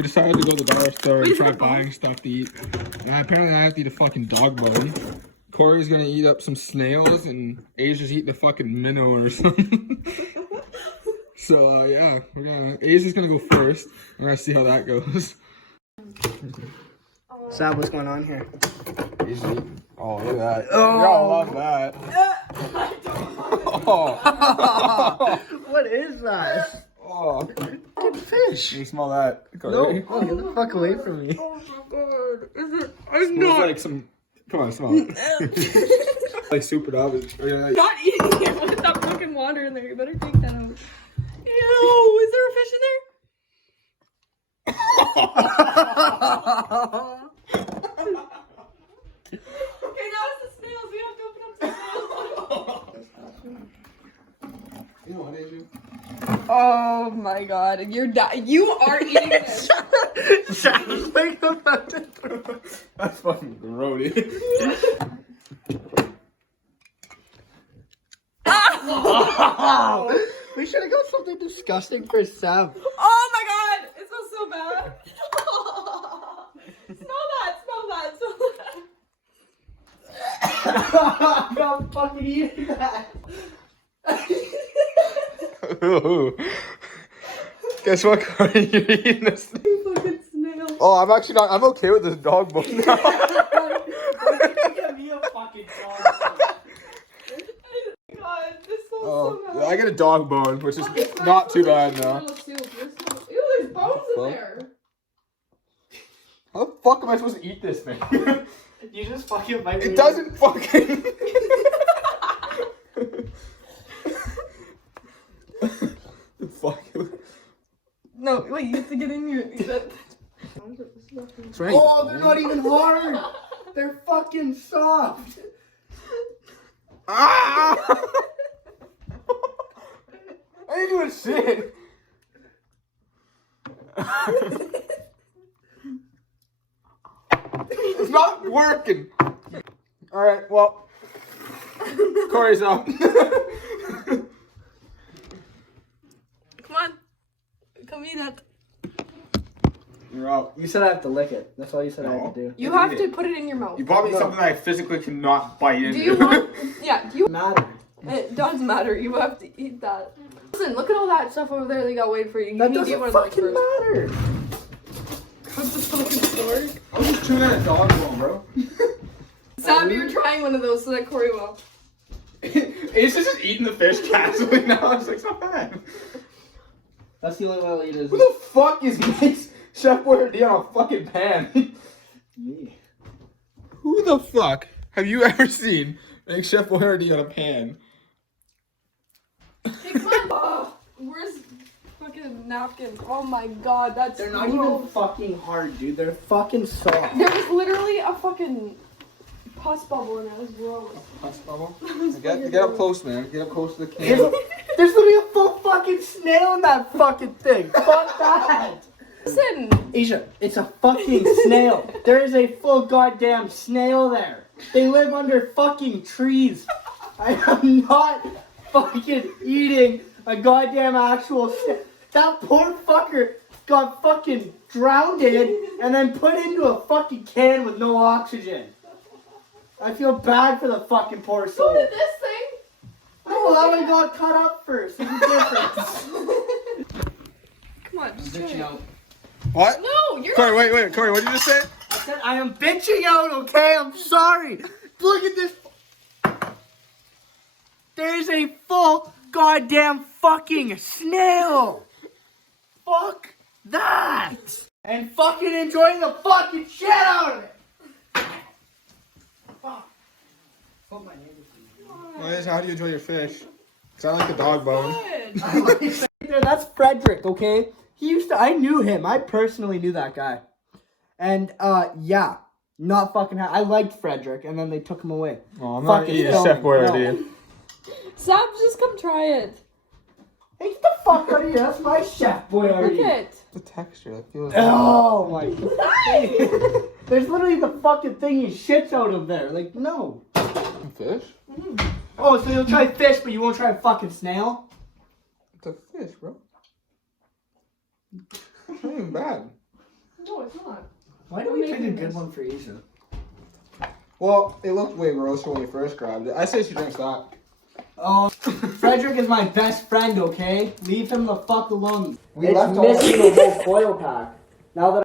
We decided to go to the dollar store and try buying stuff to eat. And apparently I have to eat a fucking dog bone. Corey's gonna eat up some snails and Asia's eating a fucking minnow or something. So yeah, Asia's gonna go first. We're gonna see how that goes. Sab, what's going on here? Asia's eating. Oh, look at that. Oh. Y'all love that. Oh. What is that? Oh. Fucking fish. You smell that, Corey? No. Oh, get the fuck away from me. Oh my god. Is it? I'm not like some. Come on, smell it. Like soup it up. Not eating it with that fucking water in there. You better take that out. Ew, is there a fish in there? Okay, now it's the snails. We have to open up the snails. You know what, Asia? Oh my god, you are eating this. Sab's like about to throw. That's fucking grody. We should have got something disgusting for Sab. Oh my god, it smells so bad. Smell that, smell that, smell that. I'm not fucking eating that. Guess what, Corey? You're eating this. Fucking snail. Oh, I'm actually not. I'm okay with this dog bone now. Get me a fucking dog. God, this smells Oh, so yeah, bad. I get a dog bone, which is not too bad now. Ew, there's bones in there. How the fuck am I supposed to eat this thing? You just fucking bite me. It doesn't fucking. The fuck? No, wait, you have to get in your. It's right. Oh, they're not even hard. They're fucking soft. Ah! I ain't doing shit. It's not working. All right, well, Corey's up. Come on. Come eat it. You're out. You said I have to lick it. That's all you said I had to do. You have to put it in your mouth. You bought me something that I physically cannot bite into. Do you want? Yeah, do you? Matter. It does matter. You have to eat that. Listen, look at all that stuff over there they got waiting for you. You That need to get doesn't one of those fucking first. matter. Come to fucking fork. I'm just chewing on a dog bone, bro. Sam, you're trying one of those so that Corey will. It's just eating the fish casually now. It's like, it's not bad. That's the only way I'll eat it. Who the fuck is makes Chef Boyardee on a fucking pan? Me. Who the fuck have you ever seen make Chef Boyardee on a pan? Hey, come on. Where's fucking napkins? Oh my god, that's. They're not even fucking hard, dude. They're fucking soft. There was literally a fucking pus bubble in it. It was gross. Pus bubble? Get up close, man. Get up close to the There's, can. there's literally a full fucking snail in that fucking thing. Fuck that. Listen. Asia, it's a fucking snail. There is a full goddamn snail there. They live under fucking trees. I am not fucking eating a goddamn actual snail. That poor fucker got fucking drowned in and then put into a fucking can with no oxygen. I feel bad for the fucking poor So soul. did this thing? No, that one got cut up first. There's a difference. Come on, just try Bitching it. out. What? No, you're Corey, not. wait. Corey, what did you just say? I said I am bitching out, okay? I'm sorry. Look at this. There is a full goddamn fucking snail. Fuck that. And fucking enjoying the fucking shit out of it. Fuck. Fuck my neighbors. How do you enjoy your fish? Because I like the dog bone. Good. That's Frederick, okay? I knew him. I personally knew that guy. And, yeah. Not fucking I liked Frederick, and then they took him away. Oh, I'm not Fucking eating film Chef it. Boyardee. Sam, just come try it. Hey, get the fuck out of here. That's my Chef Look Boyardee. it. The texture, that feels. Oh my god. There's literally the fucking thing he shits out of there. Like, no. Fish? Oh, so you'll try fish, but you won't try a fucking snail? It's a fish, bro. It's not even bad. Why don't we pick a good one for Asia? Well, it looked way grosser when you first grabbed it. I say she drinks that. Oh, Frederick is my best friend, okay? Leave him the fuck alone. We It's left all- missing the whole foil pack. Now that